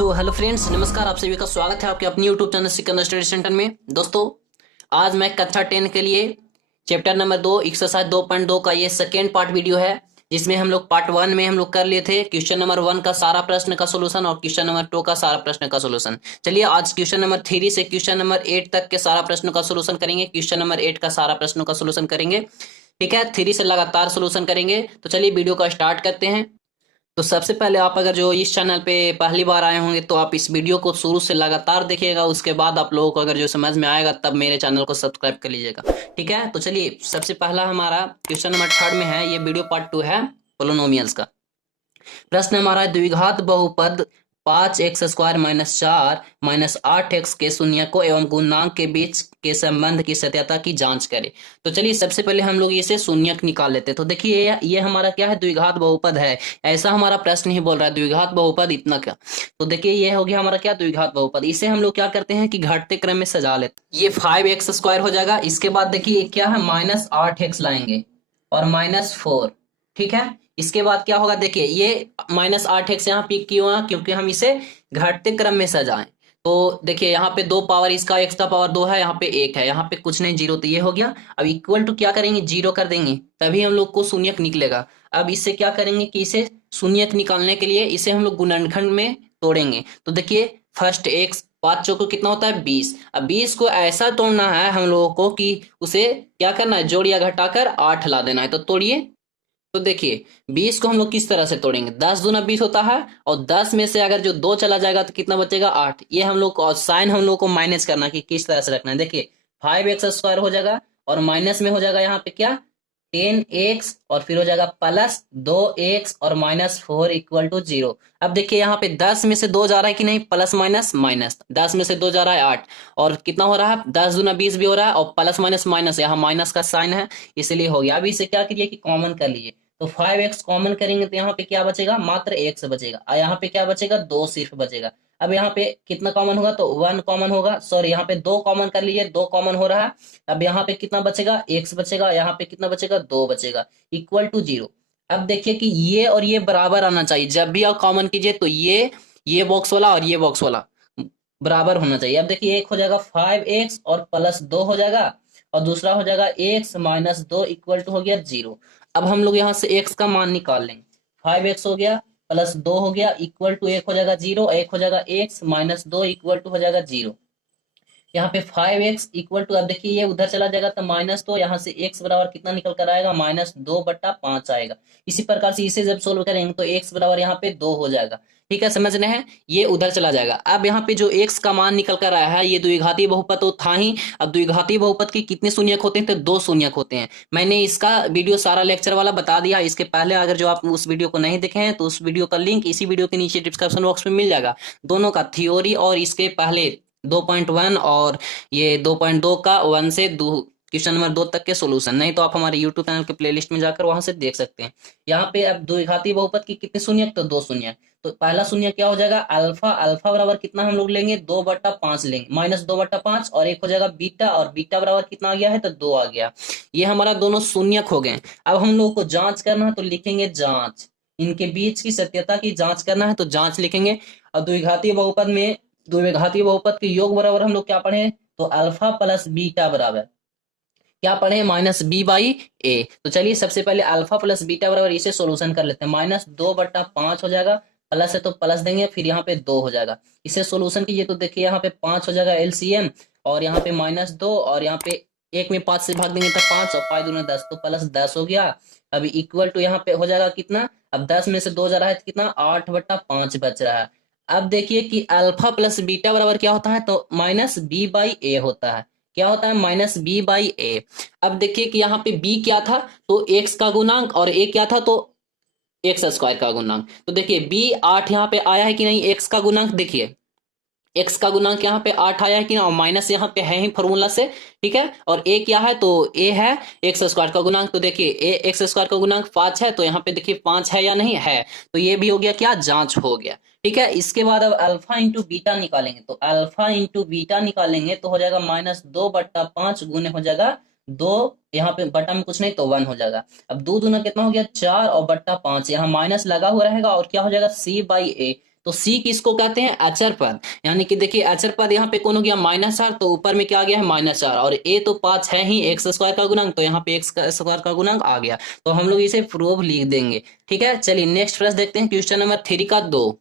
Hello friends, नमस्कार। आप सभी का स्वागत है आपके अपने YouTube channel Sikandar study centre में। दोस्तों, आज मैं कक्षा 10 के लिए चैप्टर नंबर 2 एक्सरसाइज 2.2 का ये सेकेंड पार्ट वीडियो है, जिसमें हम लोग पार्ट 1 में हम लोग कर लिए थे क्वेश्चन नंबर 1 का सारा प्रश्न का सोल्यूशन और क्वेश्चन नंबर 2 का सारा प्रश्न का सोल्यूशन। चलिए आज क्वेश्चन नंबर 3 से क्वेश्चन नंबर 8 तक के सारा प्रश्न का सोल्यूशन करेंगे। क्वेश्चन नंबर 8 का सारा प्रश्नों का सोल्यूशन करेंगे, ठीक है। 3 से लगातार सोल्यूशन करेंगे। तो चलिए वीडियो का स्टार्ट करते हैं। तो सबसे पहले आप अगर जो इस चैनल पे पहली बार आए होंगे तो आप इस वीडियो को शुरू से लगातार देखिएगा। उसके बाद आप लोगों को अगर जो समझ में आएगा तब मेरे चैनल को सब्सक्राइब कर लीजिएगा, ठीक है। तो चलिए सबसे पहला हमारा क्वेश्चन नंबर 3 में है, ये वीडियो पार्ट 2 है पोलिनोमियल्स का। प्रश्न हमारा द्विघात बहुपद 5x² - 4 - 8x के शून्यकों एवं गुणांक के बीच के संबंध की सत्यता की जांच करें। तो चलिए सबसे पहले हम लोग इसे शून्यक निकाल लेते हैं। तो देखिए ये हमारा क्या है, द्विघात बहुपद है। ऐसा हमारा प्रश्न ही बोल रहा है द्विघात बहुपद इतना क्या। तो देखिए ये हो गया हमारा क्या, द्विघात बहुपद। इसे हम लोग क्या करते हैं कि घटते क्रम में सजा लेते हैं। ये 5x² हो जाएगा। इसके बाद देखिए क्या है, -8x लाएंगे और -4, ठीक है। इसके बाद क्या होगा, देखिए ये -8x यहाँ पे क्यों है, क्योंकि हम इसे घटते क्रम में सजाएं। तो देखिए यहाँ पे 2 पावर, इसका x का पावर 2 है, यहाँ पे 1 है, यहाँ पे कुछ नहीं, 0। तो ये हो गया। अब इक्वल टू क्या करेंगे, 0 कर देंगे, तभी हम लोग को शून्यक निकलेगा। अब इससे क्या करेंगे कि इसे शून्यक निकालने के लिए इसे हम लोग गुणनखंड में तोड़ेंगे। तो देखिए फर्स्ट x 5 चौको कितना होता है, 20। अब 20 को ऐसा तोड़ना है हम लोगों को कि उसे क्या करना है, जोड़ या घटाकर 8 ला देना है। तो तोड़िए। तो देखिए 20 को हम लोग किस तरह से तोड़ेंगे, 10 दूना 20 होता है, और 10 में से अगर जो 2 चला जाएगा तो कितना बचेगा, 8। ये हम लोग को साइन हम लोग को माइनस करना कि किस तरह से रखना है। देखिए 5x² हो जाएगा और माइनस में हो जाएगा यहाँ पे क्या, 10x, और फिर हो जाएगा +2x और -4 = 0। अब देखिए यहाँ पे 10 में से 2 जा रहा है कि नहीं, प्लस माइनस माइनस, 10 में से 2 जा रहा है 8, और कितना हो रहा है, 10 दूना 20 भी हो रहा है, और प्लस माइनस माइनस, यहाँ माइनस का साइन है इसलिए हो गया। अब इसे क्या करिए कि कॉमन कर लीजिए। तो 5x कॉमन करेंगे तो यहाँ पे क्या बचेगा, मात्र x बचेगा, और यहाँ पे क्या बचेगा, 2 सिर्फ बचेगा। अब यहाँ पे कितना कॉमन होगा, तो 1 कॉमन होगा, सॉरी यहाँ पे 2 कॉमन कर लीजिए, 2 कॉमन हो रहा है। अब यहाँ पे कितना बचेगा, x बचेगा, यहाँ पे कितना बचेगा, 2 बचेगा, = 0। अब देखिए कि ये और ये बराबर आना चाहिए। जब भी आप कॉमन कीजिए तो ये बॉक्स वाला और ये बॉक्स वाला बराबर होना चाहिए। अब देखिए एक हो जाएगा 5x और +2 हो जाएगा, और दूसरा हो जाएगा x - 2 = हो गया 0। अब हम लोग यहाँ से x का मान निकाल लेंगे। 5x हो गया +2 हो गया = 1 हो जाएगा 0, 1 हो जाएगा x - 2 = हो जाएगा 0। यहाँ पे 5x = अब देखिए ये उधर चला जाएगा तो माइनस, तो यहाँ से x बराबर कितना निकल कर आएगा, -2/5 आएगा। इसी प्रकार से इसे जब सोल्व करेंगे तो x बराबर यहाँ पे 2 हो जाएगा, ठीक है। समझ रहे हैं, ये उधर चला जाएगा। अब यहाँ पे जो x का मान निकल कर आया है, ये द्विघाती बहुपद तो था ही। अब द्विघाती बहुपद के कितने शून्यक होते हैं, तो 2 शून्यक होते हैं। मैंने इसका वीडियो सारा लेक्चर वाला बता दिया। इसके पहले अगर जो आप उस वीडियो को नहीं देखे हैं तो उस वीडियो का लिंक इसी वीडियो के नीचे डिस्क्रिप्शन बॉक्स में मिल जाएगा। दोनों का थ्योरी और इसके पहले 2.1 और ये 2.2 का 1 से क्वेश्चन नंबर 2 तक के सॉल्यूशन, नहीं तो आप हमारे यूट्यूब चैनल के प्लेलिस्ट में जाकर वहां से देख सकते हैं। यहाँ पे अब द्विघाती बहुपद की कितने शून्यक, तो 2 शून्यक। तो पहला शून्य क्या हो जाएगा, अल्फा। अल्फा बराबर कितना हम लोग लेंगे, 2/5 लेंगे, -2/5, और एक हो जाएगा बीटा, और बीटा बराबर कितना आ गया है, तो 2 आ गया। ये हमारा दोनों शून्यक हो गए। अब हम लोग को जांच करना है तो लिखेंगे जांच, इनके बीच की सत्यता की जांच करना है तो जांच लिखेंगे। और द्विघाती बहुपद के योग बराबर हम लोग क्या पढ़े, तो अल्फा प्लस बीटा बराबर क्या पढ़े, -b/a। तो चलिए सबसे पहले अल्फा प्लस बीटा बराबर इसे सोल्यूशन कर लेते हैं। -2/5 हो जाएगा, प्लस है तो प्लस देंगे, फिर यहाँ पे 2 हो जाएगा। इसे सोल्यूशन कीजिए तो देखिए यहाँ पे 5 हो जाएगा एलसीएम, और यहाँ पे -2, और यहाँ पे 1 में 5 से भाग देंगे तो 5, और 5 दूना 10, तो +10 हो गया। अभी इक्वल टू यहाँ पे हो जाएगा कितना, अब 10 में से 2 जा रहा है तो कितना, 8/5 बच रहा है। अब देखिए कि अल्फा प्लस बीटा बराबर क्या होता है, तो -b/a होता है। क्या होता है, -b/a। अब देखिए कि यहाँ पे b क्या था, तो x का गुणांक, और a क्या था, तो x² का गुणांक। तो देखिए b 8 यहाँ पे आया है कि नहीं, x का गुणांक देखिए, x का गुणांक यहाँ पे 8 आया है कि ना, और माइनस यहाँ पे है ही फॉर्मूला से, ठीक है। और a क्या है, तो a है x² का गुणांक। तो देखिए a x² का गुणांक 5 है, तो यहाँ पे देखिए 5 है या नहीं है, तो ये भी हो गया क्या, जांच हो गया, ठीक है। इसके बाद अब अल्फा इंटू बीटा निकालेंगे, तो अल्फा इंटू बीटा निकालेंगे तो हो जाएगा -2/5 गुने हो जाएगा 2, यहाँ पे बटा में कुछ नहीं तो 1 हो जाएगा। अब 2 दूना कितना हो गया, 4, और बट्टा 5, यहाँ माइनस लगा हुआ रहेगा, और क्या हो जाएगा, c/a। तो सी किसको कहते हैं, अचर पद। यानी कि देखिए अचर पद यहाँ पे कौन हो गया, -4, तो ऊपर में क्या आ गया है, -4, और ए तो 5 है ही एक्स स्क्वायर का गुणांक, तो यहाँ पे एक्स स्क्वायर का गुणांक आ गया। तो हम लोग इसे प्रूफ लिख देंगे। ठीक है, चलिए नेक्स्ट प्रश्न देखते हैं, क्वेश्चन नंबर 3 का 2।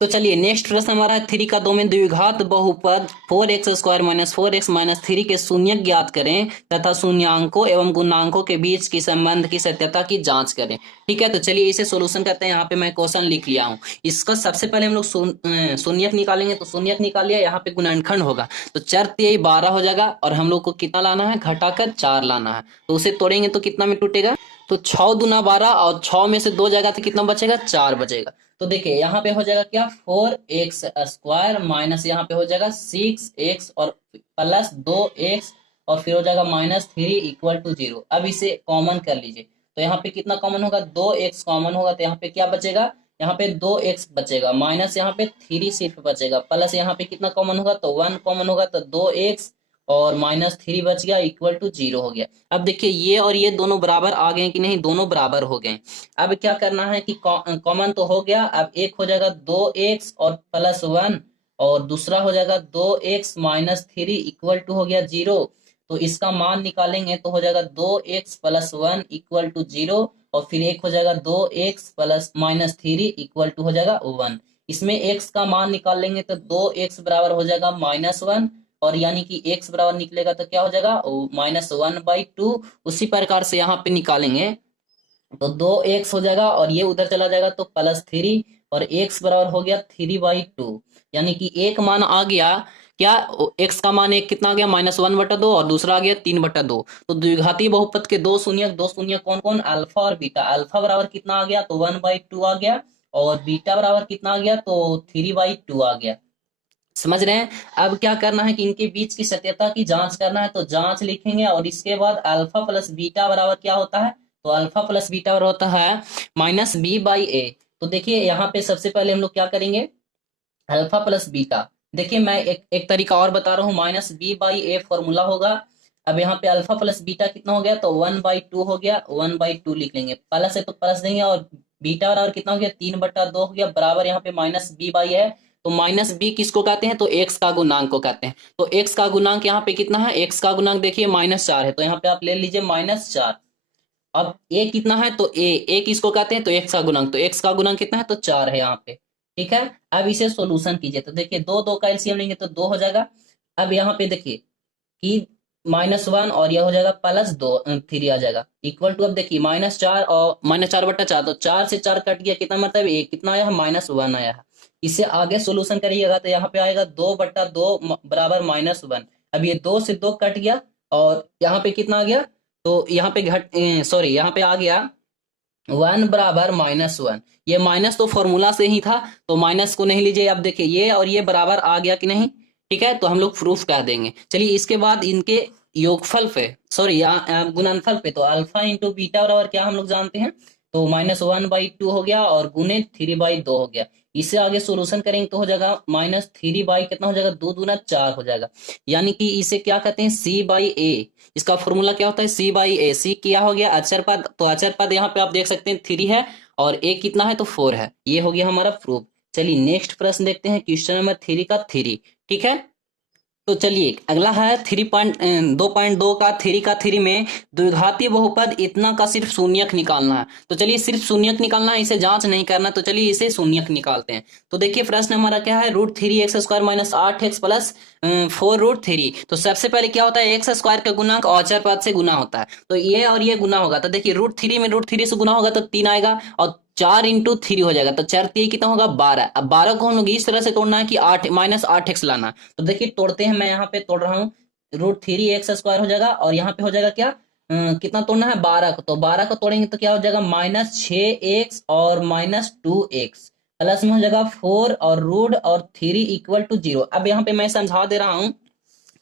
तो चलिए नेक्स्ट प्रश्न हमारा है 3 का 2 में द्विघात बहुपद 4x² - 4x - 3 के शून्यक ज्ञात करें तथा शून्यांकों एवं गुणांकों के बीच की संबंध की सत्यता की जांच करें। ठीक है, तो चलिए इसे सोल्यूशन करते हैं। यहाँ पे मैं क्वेश्चन लिख लिया हूँ। इसका सबसे पहले हम लोग शून्यक निकालेंगे, तो शून्यक निकाल लिया, यहाँ पे गुणनखंड होगा, तो 4 × 12 हो जाएगा, और हम लोग को कितना लाना है, घटाकर 4 लाना है। तो उसे तोड़ेंगे तो कितना में टूटेगा, तो 6 दूना 12, और 6 में से 2 जाएगा तो कितना बचेगा, 4 बचेगा। तो देखिए यहाँ पे हो जाएगा क्या, 4x² माइनस यहाँ पे हो जाएगा 6x और प्लस 2x, और फिर हो जाएगा -3 = 0। अब इसे कॉमन कर लीजिए, तो यहाँ पे कितना कॉमन होगा, 2x कॉमन होगा, तो यहाँ पे क्या बचेगा, यहाँ पे 2x बचेगा, माइनस यहाँ पे 3 सिर्फ बचेगा, प्लस यहाँ पे कितना कॉमन होगा, तो 1 कॉमन होगा, तो 2x और -3 बच गया, = 0 हो गया। अब देखिए ये और ये दोनों बराबर आ गए कि नहीं, दोनों बराबर हो गए। अब क्या करना है कि कॉमन तो हो गया, अब एक हो जाएगा 2x और +1, और दूसरा हो जाएगा 2x - 3 = हो गया 0। तो इसका मान निकालेंगे तो हो जाएगा 2x + 1 = 0, और फिर एक हो जाएगा 2x + -3 = हो जाएगा 1। इसमें x का मान निकाल लेंगे तो 2x बराबर हो जाएगा -1, और यानी कि x बराबर निकलेगा तो क्या हो जाएगा, -1/2। उसी प्रकार से यहाँ पे निकालेंगे तो 2x हो जाएगा, और ये उधर चला जाएगा तो +3, और x बराबर हो गया 3/2। यानी कि एक मान आ गया क्या, x का मान एक कितना आ गया, -1/2, और दूसरा आ गया 3/2। तो द्विघाती बहुपद के दो शून्यक कौन कौन, अल्फा और बीटा। अल्फा बराबर कितना आ गया, तो 1/2 आ गया, और बीटा बराबर कितना आ गया, तो 3/2 आ गया। समझ रहे हैं। अब क्या करना है कि इनके बीच की सत्यता की जांच करना है, तो जांच लिखेंगे, और इसके बाद अल्फा प्लस बीटा बराबर क्या होता है, तो अल्फा प्लस बीटा बराबर होता है -b/a। तो देखिए यहाँ पे सबसे पहले हम लोग क्या करेंगे, अल्फा प्लस बीटा। देखिए मैं एक तरीका और बता रहा हूँ, -b/a फॉर्मूला होगा। अब यहाँ पे अल्फा प्लस बीटा कितना हो गया, तो 1/2 हो गया, 1/2 लिख लेंगे, प्लस है तो प्लस देंगे, और बीटा बराबर कितना हो गया, 3/2 हो गया, बराबर यहाँ पे -b/a है। तो -b किसको कहते हैं, तो x का गुणांक को कहते हैं। तो x का गुणांक यहाँ पे कितना है, x का गुणांक देखिए -4 है, तो यहाँ पे आप ले लीजिए -4। अब a कितना है, तो a किसको कहते हैं, तो x का गुणांक, तो x का गुणांक कितना है, तो 4 है यहाँ पे। ठीक है, अब इसे सोल्यूशन कीजिए, तो देखिए 2 का एलसीएम लेंगे तो 2 हो जाएगा। अब यहाँ पे देखिए कि -1 और यह हो जाएगा +2, 3 आ जाएगा, = अब देखिए -4 और -4/4, तो 4 से 4 कट गया, कितना मतलब एक कितना आया है, -1 आया है। इसे आगे सोल्यूशन करिएगा तो यहाँ पे आएगा 2/2 बराबर -1। अब ये 2 से 2 कट गया, और यहाँ पे कितना आ गया, तो यहाँ पे सॉरी यहाँ पे आ गया 1 बराबर -1। ये माइनस तो फॉर्मूला से ही था, तो माइनस को नहीं लीजिए। अब देखिए ये और ये बराबर आ गया कि नहीं, ठीक है, तो हम लोग प्रूफ कर देंगे। चलिए इसके बाद इनके योगफल पे, सॉरी गुणनफल पे, तो अल्फा इंटू बीटा बराबर क्या हम लोग जानते हैं, तो -1/2 हो गया, और गुने 3/2 हो गया। इसे आगे सोल्यूशन करेंगे तो हो जाएगा -3 कितना हो जाएगा, 2 दूना 4 हो जाएगा। यानी कि इसे क्या कहते हैं, c/a। इसका फॉर्मूला क्या होता है, c/a। c क्या हो गया, अचर पद, तो अचर पद यहाँ पे आप देख सकते हैं 3 है, और a कितना है, तो 4 है। ये हो गया हमारा प्रूफ। चलिए नेक्स्ट प्रश्न देखते हैं, क्वेश्चन नंबर 3 का 3। ठीक है, तो चलिए अगला है 2.2 का 3 में द्विघाती बहुपद इतना का सिर्फ शून्यक निकालना है। तो चलिए सिर्फ शून्यक निकालना है, इसे जांच नहीं करना, तो चलिए इसे शून्यक निकालते हैं। तो देखिए प्रश्न हमारा क्या है, √3x² - 8x + 4√3। तो सबसे पहले क्या होता है, x² का गुणांक अचर पद से गुना होता है, तो ये और ये गुना होगा, तो देखिए √3 में √3 से गुना होगा तो 3 आएगा, और 4 × 3 हो जाएगा, तो 4 3 कितना होगा, 12। अब 12 को हम लोग इस तरह से तोड़ना है कि 8 -8x लाना। तो देखिए तोड़ते हैं, मैं यहाँ पे तोड़ रहा हूँ, √3x² हो जाएगा, और यहाँ पे हो जाएगा क्या, कितना तोड़ना है, 12 को। तो 12 को तोड़ेंगे तो क्या हो जाएगा, -6x और -2x, प्लस में हो जाएगा 4 और √3 = 0। अब यहाँ पे मैं समझा दे रहा हूँ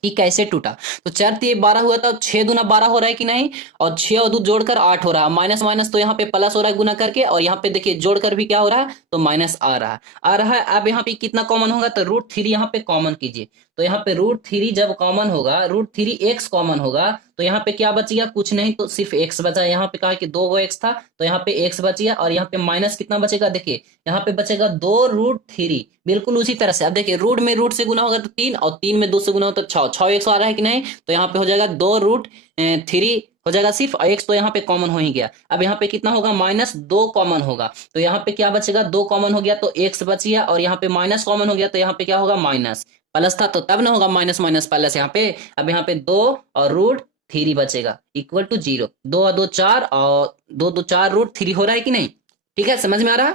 कि कैसे टूटा। तो 4 3 12 हुआ था, 6 दूना 12 हो रहा है कि नहीं, और 6 और 2 जोड़कर 8 हो रहा है, माइनस माइनस तो यहाँ पे प्लस हो रहा है गुना करके, और यहाँ पे देखिए जोड़कर भी क्या हो रहा है, तो माइनस आ रहा है। अब यहाँ पे कितना कॉमन होगा, तो √3 यहाँ पे कॉमन कीजिए, तो यहाँ पे √3 जब कॉमन होगा, √3 एक्स कॉमन होगा, तो यहाँ पे क्या बच गया, कुछ नहीं, तो सिर्फ एक्स बचा। यहाँ पे कहा कि 2 एक्स था, तो यहाँ पे एक्स बच गया, और यहाँ पे माइनस कितना बचेगा, देखिए यहाँ पे बचेगा 2√3। बिल्कुल उसी तरह से अब देखिए, रूट में रूट से गुना होगा तो 3, और 3 में 2 से गुना होगा तो 6, 6 एक्स आ रहा है कि नहीं, तो यहाँ पे हो जाएगा 2√3 हो जाएगा सिर्फ, और एक्स तो यहाँ पे कॉमन हो ही गया। अब यहाँ पे कितना होगा, -2 कॉमन होगा, तो यहाँ पे क्या बचेगा, 2 कॉमन हो गया तो एक्स बच गया, और यहाँ पे माइनस कॉमन हो गया तो यहाँ पे क्या होगा, माइनस। प्लस था तो तब ना होगा माइनस माइनस प्लस यहाँ पे। अब यहाँ पे 2 और √3 बचेगा इक्वल टू 0। 2 और 2 4, और 2 2 4 √3 हो रहा है कि नहीं, ठीक है, समझ में आ रहा है।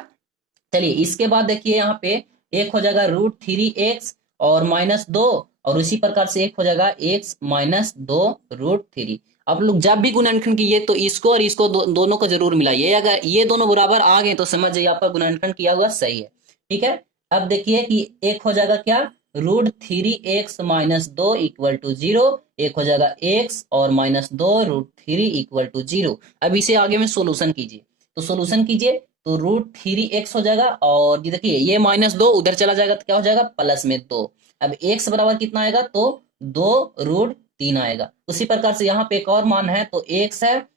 चलिए इसके बाद देखिए यहाँ पे एक हो जाएगा √3x और -2, और उसी प्रकार से एक हो जाएगा x -2 √3। अब लोग जब भी गुणनखंड कीजिए तो इसको और इसको दोनों को जरूर मिलाइए, अगर ये दोनों बराबर आ गए तो समझ जाइए आपका गुणनखंड किया हुआ सही है, ठीक है। अब देखिए कि एक हो जाएगा क्या, √3x -2 इक्वल टू 0, एक हो जाएगा x और -2 √3 इक्वल टू 0। अब इसे आगे में सोल्यूशन कीजिए, तो सोल्यूशन कीजिए तो √3x हो जाएगा, और ये देखिए ये -2 उधर चला जाएगा तो क्या हो जाएगा, +2। अब x बराबर कितना आएगा, तो 2√3 आएगा। उसी प्रकार से यहाँ पे एक और मान है, तो x है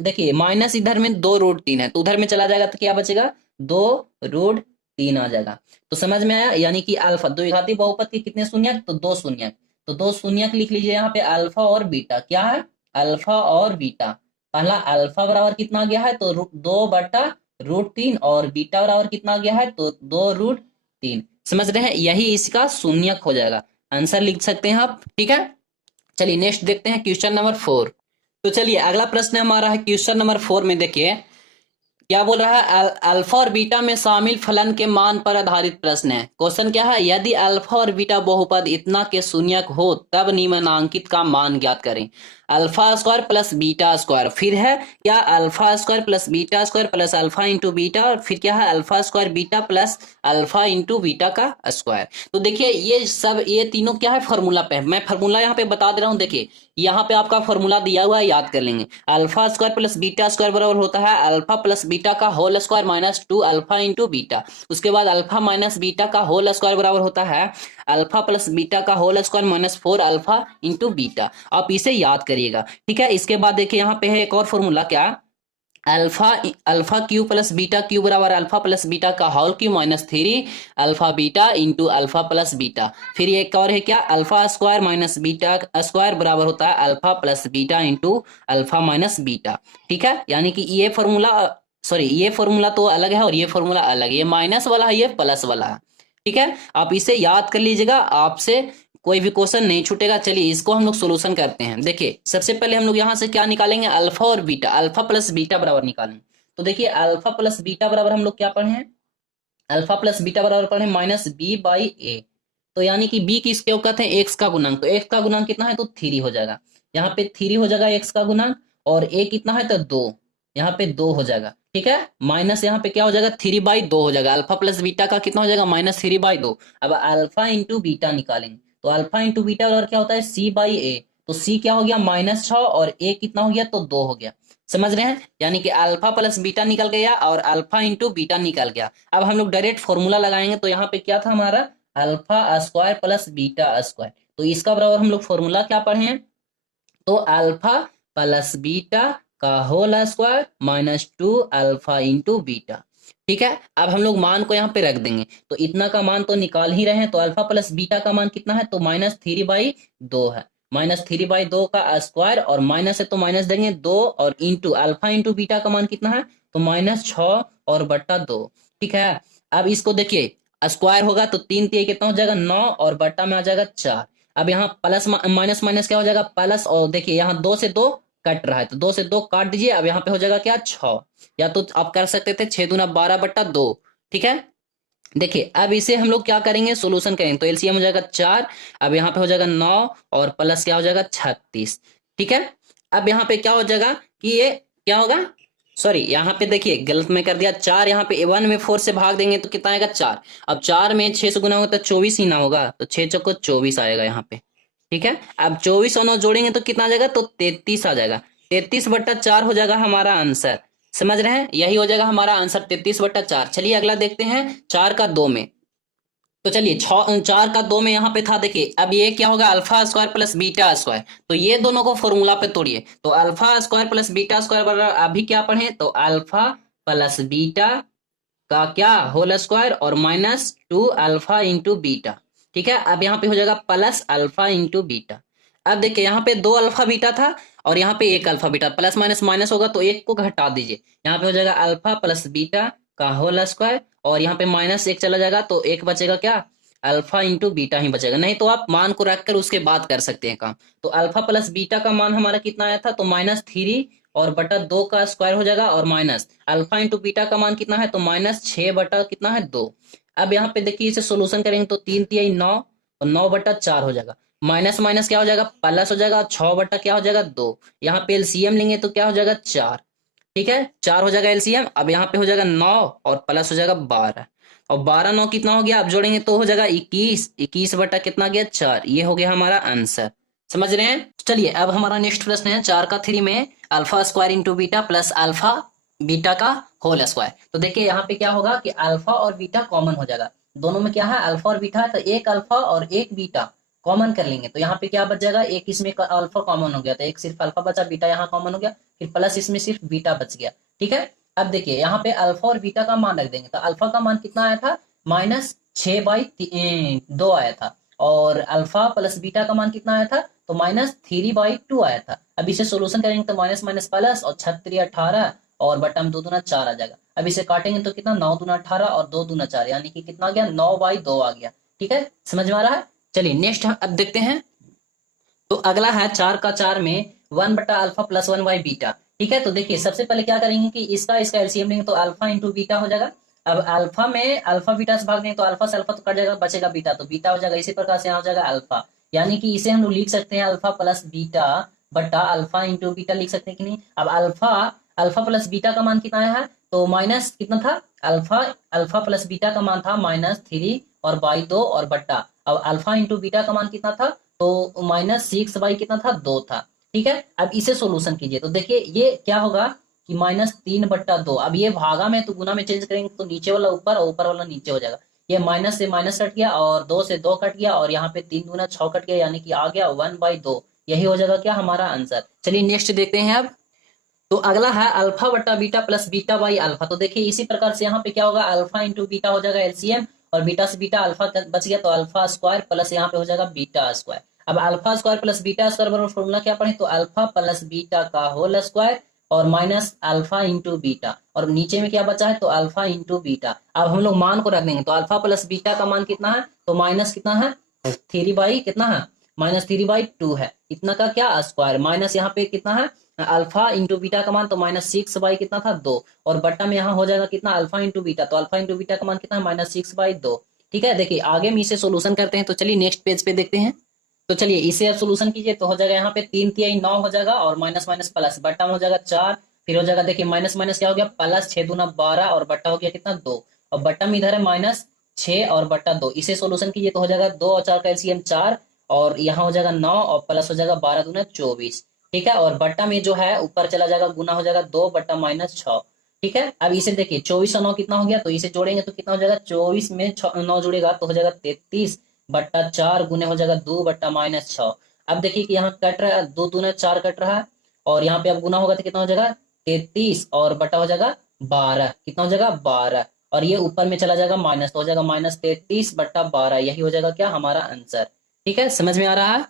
देखिए माइनस इधर में 2√3 है, तो उधर में चला जाएगा तो क्या बचेगा, 2√3 आ जाएगा। तो समझ में आया, यानी कि अल्फा द्विघाती बहुपद के कितने शून्यक, तो 2 शून्यक। तो 2 शून्यक लिख लीजिए यहाँ पे, अल्फा और बीटा। क्या है, अल्फा और बीटा। पहला अल्फा बराबर कितना आ गया है, तो 2/√3, और बीटा बराबर कितना आ गया है, तो 2√3। समझ रहे हैं, यही इसका शून्यक हो जाएगा, आंसर लिख सकते हैं आप, ठीक है। चलिए नेक्स्ट देखते हैं क्वेश्चन नंबर 4। तो चलिए अगला प्रश्न हमारा है क्वेश्चन नंबर 4 में, देखिए क्या बोल रहा है, अल्फा और बीटा में शामिल फलन के मान पर आधारित प्रश्न है। क्वेश्चन क्या है, यदि अल्फा और बीटा बहुपद इतना के शून्यक हो तब निम्नांकित का मान ज्ञात करें। Alpha square plus beta square, फिर है क्या, alpha square plus beta square plus alpha into beta, और फिर क्या है, alpha square beta plus alpha into beta का स्क्वायर। तो देखिए ये सब, ये तीनों क्या है, फॉर्मूला पे है। मैं फॉर्मूला यहाँ पे बता दे रहा हूँ, देखिए यहाँ पे आपका फॉर्मूला दिया हुआ है, याद कर लेंगे। Alpha square plus beta square बराबर होता है अल्फा प्लस बीटा का whole square -2 alpha into beta. उसके बाद अल्फा माइनस बीटा का होल स्क्वायर बराबर होता है अल्फा प्लस बीटा का whole square -4 alpha into beta. आप इसे याद करिएगा, ठीक है। इसके बाद देखिए यहाँ पे है एक और फॉर्मूला, क्या, alpha cube plus beta cube बराबर अल्फा प्लस बीटा का whole cube -3 alpha beta into alpha plus beta. फिर एक और है क्या, alpha square minus beta square बराबर होता है alpha plus beta into alpha minus beta, ठीक है। यानी कि ये फॉर्मूला, सॉरी ये फॉर्मूला तो अलग है और ये फॉर्मूला अलग है, ये माइनस वाला है, ये प्लस वाला है, ठीक है। आप इसे याद कर लीजिएगा, आपसे कोई भी क्वेश्चन नहीं छूटेगा। चलिए इसको हम लोग सोल्यूशन करते हैं। देखिए सबसे पहले हम लोग यहाँ से क्या निकालेंगे, अल्फा और बीटा, अल्फा प्लस बीटा बराबर निकालेंगे। तो देखिए अल्फा प्लस बीटा बराबर हम लोग क्या पढ़े हैं, अल्फा प्लस बीटा बराबर पढ़े -b/a। तो यानी कि b किसके औकात है, एक्स का गुणांक, तो एक्स का गुणांक कितना है, तो 3 हो जाएगा। यहाँ पे 3 हो जाएगा एक्स का गुणांक, और a कितना है, तो 2, यहाँ पे 2 हो जाएगा, ठीक है। माइनस यहाँ पे क्या हो जाएगा, 3/2 हो जाएगा। अल्फा प्लस बीटा का कितना हो जाएगा, -3/2। अब अल्फा इंटू बीटा निकालेंगे, तो अल्फा इंटू बीटा बराबर क्या होता है, c/a। तो c क्या हो गया, -6, और a कितना हो गया, तो 2 हो गया। समझ रहे हैं, यानी कि अल्फा प्लस बीटा निकल गया और अल्फा इंटू बीटा निकल गया। अब हम लोग डायरेक्ट फॉर्मूला लगाएंगे, तो यहाँ पे क्या था हमारा, alpha square plus beta square. तो इसका बराबर हम लोग फॉर्मूला क्या पढ़े हैं, तो अल्फा प्लस बीटा का whole square -2 alpha into beta, ठीक है। अब हम लोग मान को यहाँ पे रख देंगे, तो इतना का मान तो निकाल ही रहे हैं, तो अल्फा प्लस बीटा का मान कितना है, तो -3/2 है। -3/2 का स्क्वायर, और माइनस है तो माइनस देंगे 2, और इंटू अल्फा इंटू बीटा का मान कितना है, तो -6 और बट्टा 2, ठीक है। अब इसको देखिए, स्क्वायर होगा तो 3 3 कितना हो जाएगा, 9, और बट्टा में आ जाएगा 4। अब यहाँ प्लस माइनस माइनस क्या हो जाएगा, प्लस, और देखिए यहाँ 2 से 2 कट रहा है, तो 2 से 2 काट दीजिए। अब यहाँ पे हो जाएगा क्या, 6, या तो आप कर सकते थे 6 दूना 12/2, ठीक है। देखिए अब इसे हम लोग क्या करेंगे, सोल्यूशन करेंगे, तो एलसीएम हो जाएगा 4। अब यहाँ पे हो जाएगा 9, और प्लस क्या हो जाएगा 36, ठीक है। अब यहाँ पे क्या हो जाएगा कि ये क्या होगा, सॉरी यहाँ पे देखिए गलत में कर दिया, 4 यहाँ पे 1 में 4 से भाग देंगे तो कितना आएगा, 4। अब 4 में 6 से गुना होगा तो 24 ही ना होगा, तो 6 चौको 24 आएगा यहाँ पे, ठीक है। अब 24 और 9 जोड़ेंगे तो कितना आ जाएगा, तो 33 आ जाएगा। 33/4 हो जाएगा हमारा आंसर। समझ रहे हैं, यही हो जाएगा हमारा आंसर 33/4। चलिए अगला देखते हैं 4 का 2 में। तो चलिए 4 का 2 में यहाँ पे था, देखिए अब ये क्या होगा, alpha square plus beta square. तो ये दोनों को फॉर्मूला पे तोड़िए, तो alpha square plus beta square बराबर अभी क्या पढ़े, तो अल्फा प्लस बीटा का क्या होल स्क्वायर और -2 अल्फा इंटू बीटा। ठीक है, अब यहाँ पे हो जाएगा प्लस अल्फा इंटू बीटा। अब देखिए यहाँ पे 2 अल्फा बीटा था और यहाँ पे 1 alpha beta, plus minus minus होगा तो एक को घटा दीजिए, यहाँ पे हो जाएगा अल्फा प्लस बीटा का होल स्क्वायर और यहाँ पे -1 चला जाएगा तो एक बचेगा क्या, अल्फा इंटू बीटा ही बचेगा। नहीं तो आप मान को रखकर उसके बाद कर सकते हैं काम। तो अल्फा प्लस बीटा का मान हमारा कितना आया था, तो -3 और बटा 2 का स्क्वायर हो जाएगा और माइनस अल्फा इंटू बीटा का मान कितना है, तो -6 बटा कितना है 2। अब यहाँ पे देखिए इसे सोल्यूशन करेंगे तो 3 तिहाई 9 और 9 बटा 4 हो जाएगा, माइनस माइनस क्या हो जाएगा, प्लस हो जाएगा, 6 बटा क्या हो जाएगा 2। यहाँ पे एलसीएम लेंगे तो क्या हो जाएगा 4। ठीक है, 4 हो जाएगा एलसीएम। अब यहाँ पे हो जाएगा 9 और प्लस हो जाएगा 12 और 12 9 कितना हो गया, अब जोड़ेंगे तो हो जाएगा 21। 21 बटा कितना गया 4। ये हो गया हमारा आंसर। समझ रहे हैं। चलिए अब हमारा नेक्स्ट प्रश्न है 4 का 3 में alpha square into beta plus alpha beta का होल स्क्वायर। तो देखिए यहाँ पे क्या होगा कि अल्फा और बीटा कॉमन हो जाएगा, दोनों में क्या है अल्फा और बीटा है, तो एक अल्फा और एक बीटा कॉमन कर लेंगे तो यहाँ पे क्या बच जाएगा, एक इसमें अल्फा कॉमन हो गया तो एक सिर्फ अल्फा बचा, बीटा यहाँ कॉमन हो गया, फिर प्लस इसमें सिर्फ बीटा बच गया। ठीक है, अब देखिए यहाँ पे अल्फा और बीटा का मान रख देंगे तो अल्फा का मान कितना आया था, -6/2 आया था और अल्फा प्लस बीटा का मान कितना आया था, तो -3/2 आया था। अब इसे सोल्यूशन करेंगे तो माइनस माइनस प्लस और 6 18 और बटा में 2 दूना 4 आ जाएगा। अब इसे काटेंगे तो कितना 9 दूना 18 और 2 दूना 4 यानी कि कितना आ गया 9/2 आ गया। ठीक है, समझ में आ रहा है। चलिए नेक्स्ट अब देखते हैं। तो अगला है 4 का 4 में 1 बटा अल्फा प्लस 1/बीटा। ठीक है, तो देखिए सबसे पहले क्या करेंगे कि इसका एलसीएम लेंगे तो अल्फा इंटू बीटा हो जाएगा। अब अल्फा में अल्फा बीटा से भाग देंगे तो अल्फा से अल्फा तो कट जाएगा, बचेगा बीटा, तो बीटा हो जाएगा। इसी प्रकार से यहाँ हो जाएगा अल्फा, यानी कि इसे हम लोग लिख सकते हैं अल्फा प्लस बीटा बटा अल्फा इंटू बीटा लिख सकते हैं कि नहीं। अब अल्फा अल्फा प्लस बीटा का मान कितना है, तो माइनस कितना था, अल्फा अल्फा प्लस बीटा का मान था -3 और बाई 2 और बट्टा, अब अल्फा इंटू बीटा का मान कितना था, तो -6 बाई कितना था 2 था। ठीक है, अब इसे सोल्यूशन कीजिए तो देखिए ये क्या होगा कि -3/2। अब ये भागा में तो गुना में चेंज करेंगे तो नीचे वाला ऊपर और ऊपर वाला नीचे हो जाएगा। ये माइनस से माइनस कट गया और 2 से 2 कट गया और यहाँ पे 3 दूना 6 कट गया, यानी कि आ गया 1/2। यही हो जाएगा क्या हमारा आंसर। चलिए नेक्स्ट देखते हैं अब। तो अगला है अल्फा बटा beta plus beta by alpha. तो देखिए इसी प्रकार से यहाँ पे क्या होगा, अल्फा इंटू बीटा हो जाएगा एलसीएम और बीटा से बीटा अल्फा बच गया तो अल्फा स्क्वायर प्लस यहाँ पे हो जाएगा बीटा स्क्वायर। अब alpha square plus beta square बराबर फॉर्मूला क्या पढ़े, तो अल्फा प्लस बीटा का होल स्क्वायर और माइनस अल्फा इंटू बीटा और नीचे में क्या बचा है, तो अल्फा इंटू बीटा। अब हम लोग मान को रख देंगे तो अल्फा प्लस बीटा का मान कितना है, तो माइनस कितना है 3 कितना है -3/2 है, इतना का क्या स्क्वायर, माइनस यहाँ पे कितना है अल्फा इंटू बीटा का मान, तो -6 बाई कितना था 2 और बट्टा में यहाँ हो जाएगा कितना अल्फा इंटू बीटा, तो अल्फा इंटू बीटा का मान कितना है -6/2। ठीक है, देखिए आगे में इसे सोल्यूशन करते हैं तो चलिए नेक्स्ट पेज पे देखते हैं। तो चलिए इसे अब सोल्यूशन कीजिए तो हो जाएगा यहाँ पे 3 तिहाई 9 हो जाएगा और माइनस माइनस प्लस, बट्टा में हो जाएगा 4, फिर हो जाएगा देखिए माइनस माइनस क्या हो गया प्लस, 6 दूना 12 और बट्टा हो गया कितना 2 और बट्टा में इधर है -6 और बट्टा 2। इसे सोल्यूशन कीजिए तो हो जाएगा 2 और 4 का एलसीएम 4 और यहाँ हो जाएगा 9 और प्लस हो जाएगा 12 दूना 24। ठीक है, और बट्टा में जो है ऊपर चला जाएगा गुना हो जाएगा 2 बट्टा -6। ठीक है, अब इसे देखिए 24 और 9 कितना हो गया, तो इसे जोड़ेंगे तो कितना हो जाएगा, 24 में 9 जुड़ेगा तो हो जाएगा 33 बट्टा 4 गुने हो जाएगा 2 बट्टा -6। अब देखिए कि यहाँ कट रहा है 2 दूना 4 कट रहा है और यहाँ पे अब गुना होगा तो कितना हो जाएगा 33 और बट्टा हो जाएगा 12, कितना हो जाएगा 12 और ये ऊपर में चला जाएगा माइनस तो हो जाएगा -33 बट्टा 12। यही हो जाएगा क्या हमारा आंसर। ठीक है, समझ में आ रहा है।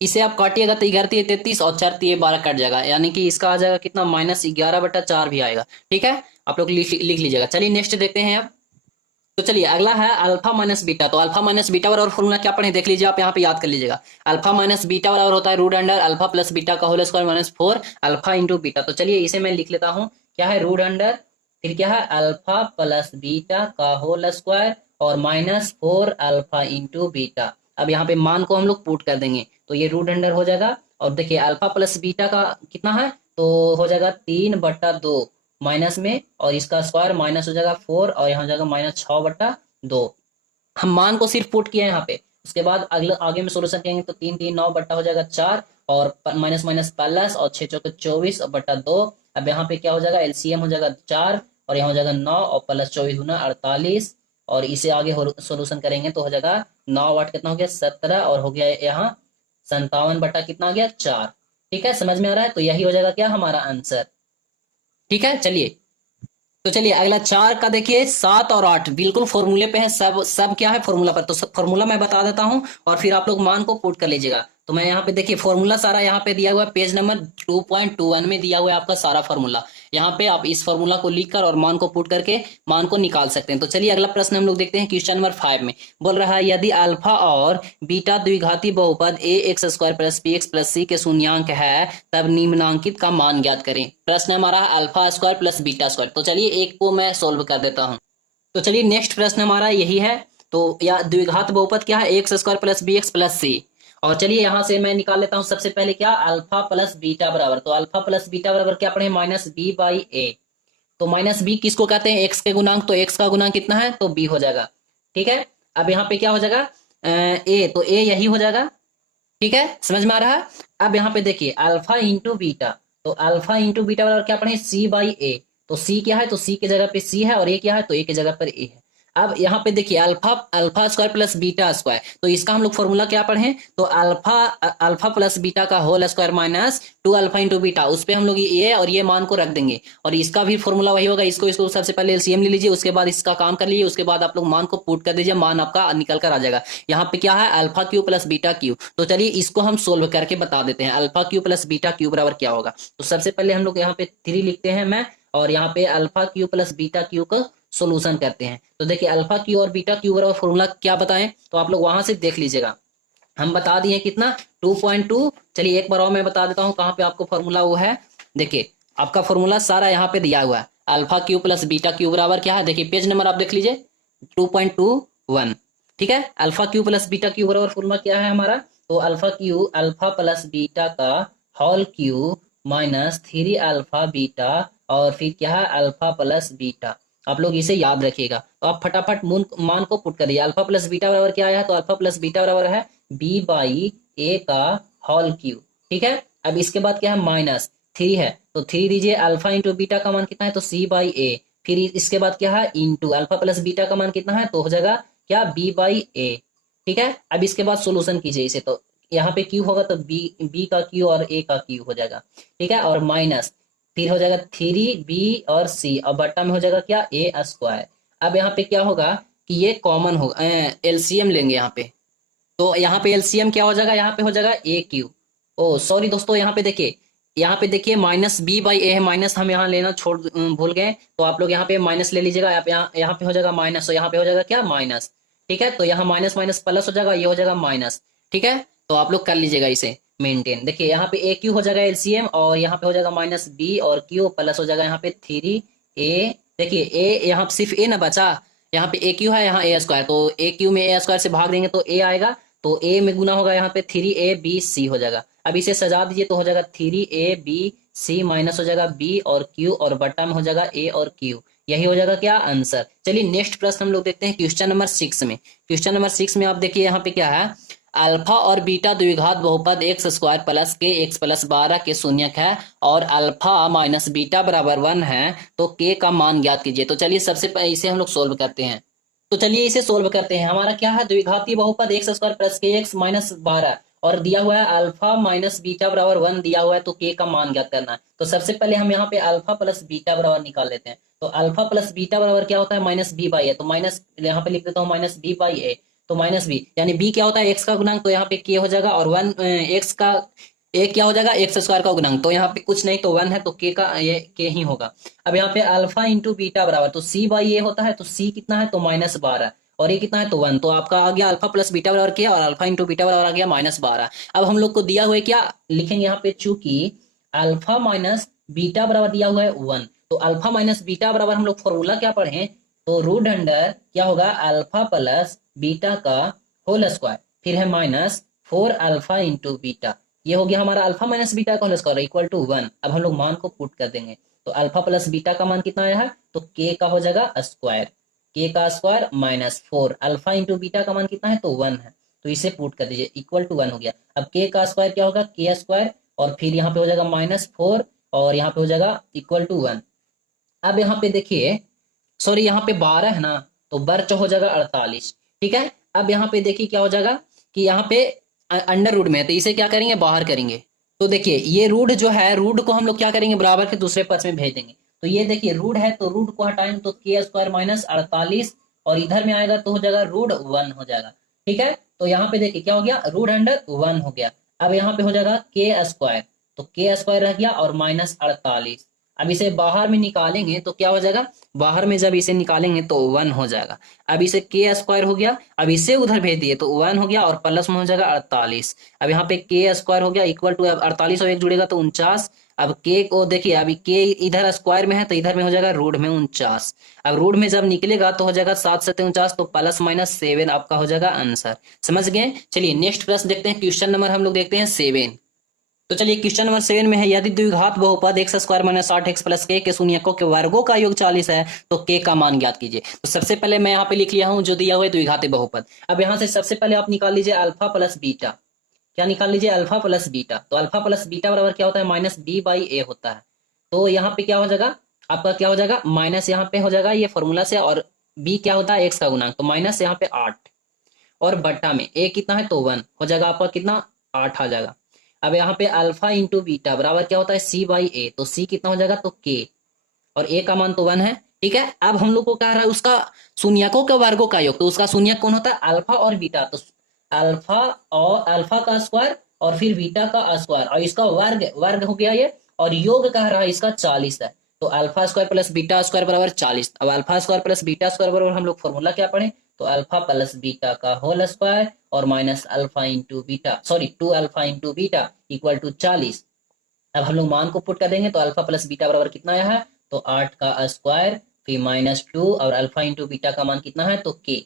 इसे आप काटिएगा तो 11 33 और 4 12 कट जाएगा, यानी कि इसका आ जाएगा कितना -11/4 भी आएगा। ठीक है, आप लोग लिख लीजिएगा। चलिए नेक्स्ट देखते हैं अब। तो चलिए अगला है अल्फा माइनस बीटा। तो अल्फा माइनस बीटा बराबर फॉर्मूला क्या पढ़े देख लीजिए, आप यहाँ पे याद कर लीजिएगा। अल्फा माइनस बीटा बराबर होता है root under alpha plus beta का whole square -4 alpha into beta. तो चलिए इसे मैं लिख लेता हूँ, क्या है रूट अंडर, फिर क्या है अल्फा प्लस बीटा का होल स्क्वायर और -4 अल्फा इंटू बीटा। अब यहाँ पे मान को हम लोग पुट कर देंगे तो ये रूट अंडर हो जाएगा और देखिए अल्फा प्लस बीटा का कितना है, तो हो जाएगा 3/2 माइनस में और इसका स्क्वायर माइनस हो जाएगा 4 और यहाँ हो जाएगा -6/2। हम मान को सिर्फ पुट किया है यहाँ पे, उसके बाद अगले आगे में सोल्यूशन करेंगे तो 3 3 9 बट्टा हो जाएगा 4 और माइनस माइनस प्लस और 6 चौके 24 और बट्टा 2। अब यहाँ पे क्या हो जाएगा एलसीएम हो जाएगा 4 और यहाँ हो जाएगा 9 और प्लस 24 गुना 48 और इसे आगे सोल्यूशन करेंगे तो हो जाएगा 9 8 कितना हो गया 17 और हो गया यहाँ 57 बटा कितना हो गया 4। ठीक है, समझ में आ रहा है? तो यही हो जाएगा क्या हमारा आंसर। ठीक है, चलिए तो चलिए अगला 4 का देखिए। 7 और 8 बिल्कुल फॉर्मूले पे है, सब सब क्या है फॉर्मूला पर। तो सब फॉर्मूला मैं बता देता हूं और फिर आप लोग मान को पुट कर लीजिएगा। तो मैं यहाँ पे देखिए फॉर्मूला सारा यहाँ पे दिया हुआ है, पेज नंबर 2.21 में दिया हुआ है आपका सारा फॉर्मूला। यहाँ पे आप इस फॉर्मूला को लिखकर और मान को पुट करके मान को निकाल सकते हैं। तो चलिए अगला प्रश्न हम लोग देखते हैं। क्वेश्चन नंबर 5 में बोल रहा है यदि अल्फा और बीटा द्विघाती बहुपद A X square plus B X plus C के शून्यांक है तब निम्नांकित का मान ज्ञात करें। प्रश्न हमारा है alpha square plus beta square. तो चलिए एक को मैं सोल्व कर देता हूं। तो चलिए नेक्स्ट प्रश्न हमारा यही है। तो या द्विघात बहुपद क्या है X square plus B X plus C. और चलिए यहां से मैं निकाल लेता हूं सबसे पहले क्या अल्फा प्लस बीटा बराबर। तो अल्फा प्लस बीटा बराबर क्या पढ़े माइनस बी बाई ए। तो माइनस बी किसको कहते हैं एक्स के गुणांक। तो एक्स का गुणांक कितना है तो बी हो जाएगा। ठीक है, अब यहाँ पे क्या हो जाएगा ए। तो ए यही हो जाएगा। ठीक है, समझ में आ रहा है? अब यहाँ पे देखिए अल्फा इंटू बीटा। तो अल्फा इंटू बीटा बराबर क्या पढ़े सी बाई ए। तो सी क्या है तो सी की जगह पे सी है और ए क्या है तो ए की जगह पर ए है। अब यहाँ पे देखिए alpha alpha square plus beta square. तो इसका हम लोग फॉर्मूला क्या पढ़े तो अल्फा अल्फा प्लस बीटा का whole square minus 2 alpha into beta. उस पे हम लोग ये और ये मान को रख देंगे और इसका भी फॉर्मूला वही होगा। इसको इसको सबसे पहले एलसीएम ले लीजिए, उसके बाद इसका काम कर लीजिए, उसके बाद आप लोग मान को पुट कर दीजिए, मान आपका निकल कर आ जाएगा। यहाँ पे क्या है alpha cube plus beta Q. तो चलिए इसको हम सोल्व करके बता देते हैं। Alpha cube plus beta cube बराबर क्या होगा। तो सबसे पहले हम लोग यहाँ पे 3 लिखते हैं मैं, और यहाँ पे alpha cube plus beta Q का सोल्यूशन करते हैं। तो देखिए अल्फा क्यू और बीटा क्यू बराबर फॉर्मूला क्या बताएं तो आप लोग वहां से देख लीजिएगा। हम बता दिए कितना 2.2। चलिए एक बार और मैं बता देता हूं कहाँ पे आपको फॉर्मूला वो है। देखिए आपका फॉर्मूला सारा यहाँ पे दिया हुआ है। Alpha cube plus beta cube बराबर क्या है देखिए पेज नंबर आप देख लीजिए 2.21। ठीक है, alpha cube plus beta cube बराबर फॉर्मूला क्या है हमारा तो alpha cube alpha plus beta का whole cube minus 3 alpha beta और फिर क्या है अल्फा प्लस बीटा। आप लोग इसे याद रखिएगा। तो आप फटाफट मान को पुट करिए। अल्फा प्लस बीटा बराबर क्या आया तो अल्फा प्लस बीटा बराबर है बी बाई ए का होल क्यू। ठीक है, अब इसके बाद क्या है माइनस 3 है तो 3 दीजिए। अल्फा इंटू बीटा का मान कितना है तो सी बाई ए। फिर इसके बाद क्या है इंटू अल्फा प्लस बीटा का मान कितना है तो हो जाएगा क्या बी बाई ए। ठीक है, अब इसके बाद सोल्यूशन कीजिए इसे। तो यहाँ पे क्यू होगा तो बी का क्यू और ए का क्यू हो जाएगा। ठीक है, और माइनस फिर हो जाएगा 3b और c और बट्टा में हो जाएगा क्या ए स्क्वायर। अब यहाँ पे क्या होगा कि ये कॉमन होगा, एलसीएम लेंगे यहाँ पे। तो यहाँ पे एलसीएम क्या हो जाएगा यहाँ पे हो जाएगा ए क्यू। ओ सॉरी दोस्तों, यहाँ पे देखिए माइनस बी बाई ए है, माइनस हम यहाँ लेना भूल गए। तो आप लोग यहाँ पे माइनस ले लीजिएगा। यहाँ पे हो जाएगा माइनस, तो यहाँ पे हो जाएगा क्या माइनस। ठीक है, तो यहाँ माइनस माइनस प्लस हो जाएगा, ये हो जाएगा माइनस। ठीक है, तो आप लोग कर लीजिएगा इसे मेंटेन। देखिए यहाँ पे ए क्यू हो जाएगा एलसीएम और यहाँ पे हो जाएगा माइनस बी और क्यू प्लस हो जाएगा यहाँ पे 3a। देखिए ए यहाँ पे सिर्फ ए ना बचा, यहाँ पे ए क्यू है यहाँ ए स्क्वायर। तो ए क्यू में ए स्क्वायर से भाग देंगे तो ए आएगा, तो ए में गुना होगा यहाँ पे 3ab हो जाएगा। अब इसे सजा दीजिए तो हो जाएगा 3abc माइनस हो जाएगा बी और क्यू और बट्टा में हो जाएगा ए और क्यू। यही हो जाएगा क्या आंसर। चलिए नेक्स्ट प्रश्न हम लोग देखते हैं क्वेश्चन नंबर 6 में। क्वेश्चन नंबर 6 में आप देखिए यहाँ पे क्या है अल्फा और बीटा द्विघात बहुपद एक्स स्क्वायर प्लस के एक्स प्लस 12 के शून्यक है और अल्फा माइनस बीटा बराबर 1 है तो के का मान ज्ञात कीजिए। तो चलिए सबसे पहले इसे हम लोग सोल्व करते हैं। तो चलिए इसे सोल्व करते हैं। हमारा क्या है द्विघाती बहुपद एक्स स्क्वायर प्लस के एक्स माइनस 12 और दिया हुआ है अल्फा माइनस बीटा बराबर 1 दिया हुआ है तो के का मान ज्ञात करना है। तो सबसे पहले हम यहाँ पे अल्फा प्लस बीटा बराबर निकाल लेते हैं। तो अल्फा प्लस बीटा बराबर क्या होता है माइनस बी बाई ए। तो माइनस यहाँ पे लिख देता हूँ माइनस बी बाई ए। तो माइनस बी यानी बी क्या होता है एक्स का गुणांक, तो यहाँ पे के हो जाएगा और 1 एक्स का ए क्या हो जाएगा एक्स स्क्वायर का गुणांक। तो यहाँ पे कुछ नहीं तो 1 है तो के का ये के ही होगा। अब यहाँ पे अल्फा इंटू बीटा बराबर तो सी बाई ए होता है, तो सी कितना है तो माइनस 12 और ये कितना है तो 1। तो आपका आ गया अल्फा प्लस बीटा बराबर किया और अल्फा इंटू बीटा बराबर आ गया माइनस 12। अब हम लोग को दिया हुआ है क्या लिखेंगे यहाँ पे चूंकि अल्फा माइनस बीटा बराबर दिया हुआ है 1 तो अल्फा माइनस बीटा बराबर हम लोग फॉर्मूला क्या पढ़े तो रूट अंडर क्या होगा अल्फा प्लस बीटा का होल स्क्वायर फिर है माइनस 4 अल्फा इंटू बीटा। ये हो गया हमारा अल्फा माइनस बीटा का होल स्क्वायर इक्वल टू 1। अब हम लोग मान को पुट कर देंगे तो अल्फा प्लस बीटा का मान कितना आया है तो के का हो जाएगा स्क्वायर, के का square minus 4 alpha into beta का मान कितना है तो 1 है। तो इसे पुट कर दीजिए इक्वल टू 1 हो गया। अब के का स्क्वायर क्या होगा के स्क्वायर और फिर यहाँ पे हो जाएगा माइनस 4 और यहाँ पे हो जाएगा इक्वल टू 1। अब यहाँ पे देखिए सॉरी यहाँ पे 12 है ना, तो वर्च हो जाएगा 48। ठीक है, अब यहाँ पे देखिए क्या हो जाएगा कि यहाँ पे अंडर रूट में है, तो इसे क्या करेंगे, बाहर करेंगे। तो देखिए ये रूट जो है, रूट को हम लोग क्या करेंगे, बराबर के दूसरे पक्ष में भेज देंगे। तो ये देखिए रूट है, तो रूट को हटाएंगे तो के स्क्वायर माइनस 48, और इधर में आएगा तो हो जाएगा रूट 1 हो जाएगा। ठीक है, तो यहाँ पे देखिए क्या हो गया, रूट अंडर 1 हो गया। अब यहाँ पे हो जाएगा के स्क्वायर, तो के स्क्वायर रह गया और माइनस 48। अब इसे बाहर में निकालेंगे तो क्या हो जाएगा, बाहर में जब इसे निकालेंगे तो 1 हो जाएगा। अब इसे के स्क्वायर हो गया, अब इसे उधर भेज दिए तो 1 हो गया, और प्लस में हो जाएगा 48। अब यहाँ पे के स्क्वायर हो गया इक्वल टू, अब 48 और 1 जुड़ेगा तो 49। अब के को देखिए, अभी के इधर स्क्वायर में है तो इधर में हो जाएगा रूट में 49। अब रूट में जब निकलेगा तो हो जाएगा 7 7 49, तो प्लस माइनस 7 आपका हो जाएगा आंसर। समझ गए। चलिए नेक्स्ट प्रश्न देखते हैं, क्वेश्चन नंबर हम लोग देखते हैं 7। तो चलिए क्वेश्चन नंबर 7 में है, यदि द्विघात बहुपद x square minus 8x plus के शून्यकों के वर्गों का योग 40 है तो के का मान ज्ञात कीजिए। तो सबसे पहले मैं यहाँ पे लिख लिया हूँ जो दिया हुआ है द्विघाती बहुपद। अब यहाँ से सबसे पहले आप निकाल लीजिए अल्फा प्लस बीटा। क्या निकाल लीजिए, अल्फा प्लस बीटा। तो अल्फा प्लस बीटा बराबर क्या होता है, माइनस बी बाई ए होता है। तो यहाँ पे क्या हो जाएगा आपका, क्या हो जाएगा, माइनस यहाँ पे हो जाएगा ये फॉर्मूला से, और बी क्या होता है, एक्स का गुणांक, तो माइनस यहाँ पे 8, और बट्टा में ए कितना है तो 1 हो जाएगा आपका, कितना 8 आ जाएगा। अब यहाँ पे अल्फा इंटू बीटा बराबर क्या होता है, सी बाई ए, तो सी कितना हो जाएगा तो के, और ए का मान तो 1 है। ठीक है, अब हम लोग को कह रहा है उसका शून्यकों के वर्गों का योग, तो उसका शून्यक कौन होता है, अल्फा और बीटा। तो अल्फा और अल्फा का स्क्वायर और फिर बीटा का स्क्वायर, और इसका वर्ग वर्ग हो गया ये, और योग कह रहा है इसका 40 है। तो alpha square plus beta square बराबर 40। अब alpha square plus beta square बराबर हम लोग फॉर्मूला क्या पढ़े, तो अल्फा प्लस बीटा का होल स्क्वायर और minus alpha into beta, sorry 2 alpha into beta equal to 40। अब हम लोग मान को पुट कर देंगे तो अल्फा प्लस बीटा बराबर कितना आया है, तो 8 का स्क्वायर फिर माइनस 2, और अल्फा इंटू बीटा का मान कितना है तो के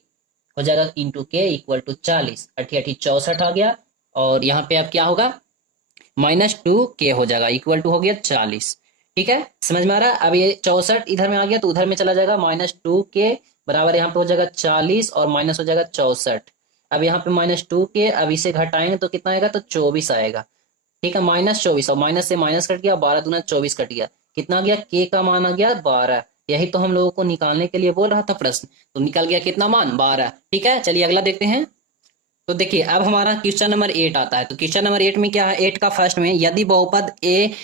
हो जाएगा, इंटू के इक्वल टू 40, 88 64 आ गया, और यहाँ पे अब क्या होगा, -2 के हो जाएगा, इक्वल टू हो गया 40। ठीक है, समझ में आ रहा है। अब ये 64 इधर में आ गया तो उधर में चला जाएगा, -2 के बराबर यहाँ पे हो जाएगा 40, और माइनस हो जाएगा 64। अब यहाँ पे -2 के, अब इसे घटाएंगे तो कितना आएगा, तो 24 आएगा। ठीक है, -24, और माइनस से माइनस कट गया, 12 दूना 24 कट गया, कितना आ गया, के का मान आ गया 12। यही तो हम लोगों को निकालने के लिए बोल रहा था प्रश्न, तो निकल गया कितना मान, 12। ठीक है, चलिए अगला देखते हैं। तो देखिए अब हमारा क्वेश्चन नंबर 8 आता है। तो क्वेश्चन नंबर 8 में क्या है, 8 का फर्स्ट में, यदि बहुपद A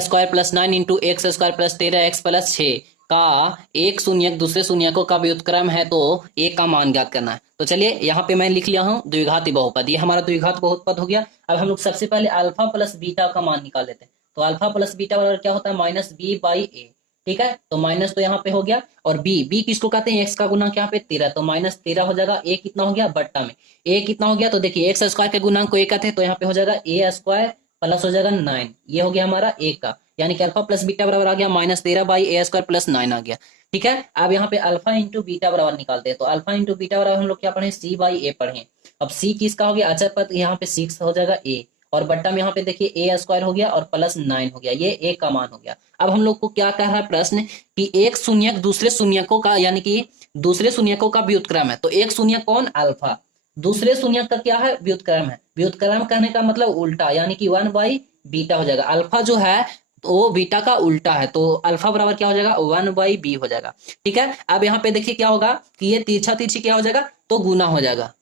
square plus 9 into X square plus 13x plus 6 का एक शून्यक दूसरे शून्यकों का व्युत्क्रम है तो ए का मान ज्ञात करना है। तो चलिए यहाँ पे मैं लिख लिया हूँ द्विघाती बहुपद, ये हमारा द्विघात बहुपद हो गया। अब हम लोग सबसे पहले अल्फा प्लस बीटा का मान निकाल लेते हैं। तो अल्फा प्लस बीटा बराबर क्या होता है, माइनस बी बाई ए। ठीक है, तो माइनस तो यहाँ पे हो गया, और बी बी किसको कहते हैं, एक्स का गुणांक यहाँ पे 13, तो -13 हो जाएगा। ए कितना हो गया, बट्टा में ए कितना हो गया, तो देखिए एक्स स्क्वायर के गुणांक को ए कहते हैं, तो यहाँ पे हो जाएगा ए स्क्वायर प्लस हो जाएगा 9, ये हो गया हमारा ए का, यानी कि अल्फा प्लस बीटा बराबर आ गया -13 बाई ए स्क्वायर प्लस 9 आ गया। ठीक है, अब यहाँ पे अल्फा इंटू बीटा बराबर निकालते हैं। तो अल्फा इंटू बीटा बराबर हम लोग क्या पढ़े, सी बाई ए पढ़े। अब सी किसका हो गया, अचर पद, यहाँ पे 6 हो जाएगा ए, और बट्टा में यहाँ पे देखिए ए स्क्वायर हो गया और प्लस 9 हो गया, ये ए का मान हो गया। अब हम लोग को क्या कह रहा है प्रश्न, कि एक शून्यक दूसरे शून्यकों का, यानी कि दूसरे शून्यकों का व्युत्क्रम है। तो एक शून्यक कौन, अल्फा, दूसरे शून्यक का क्या है, व्युत्क्रम है। व्युत्क्रम करने का मतलब उल्टा, यानी कि 1 बाई बीटा हो जाएगा। अल्फा जो है वो बीटा का उल्टा है, तो अल्फा बराबर क्या हो जाएगा, 1 बाई बी हो जाएगा। ठीक है, अब यहाँ पे देखिए क्या होगा कि ये तिरछा तिरछी क्या हो जाएगा, तो गुना हो जाएगा।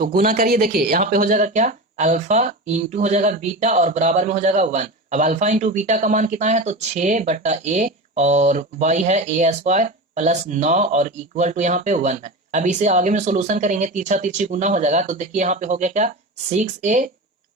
तो गुना करिए, देखिए यहाँ पे हो जाएगा क्या, अल्फा इंटू हो जाएगा बीटा, और बराबर में हो जाएगा 1। अब अल्फा इंटू बीटा का मान कितना है, तो 6 बट्टा ए, और वाई है ए स्क्वायर प्लस 9, और इक्वल टू यहाँ पे 1 है। अब इसे आगे में सोल्यूशन करेंगे, तिरछा तिरछी गुना हो जाएगा। तो देखिए यहाँ पे हो गया क्या, 6a,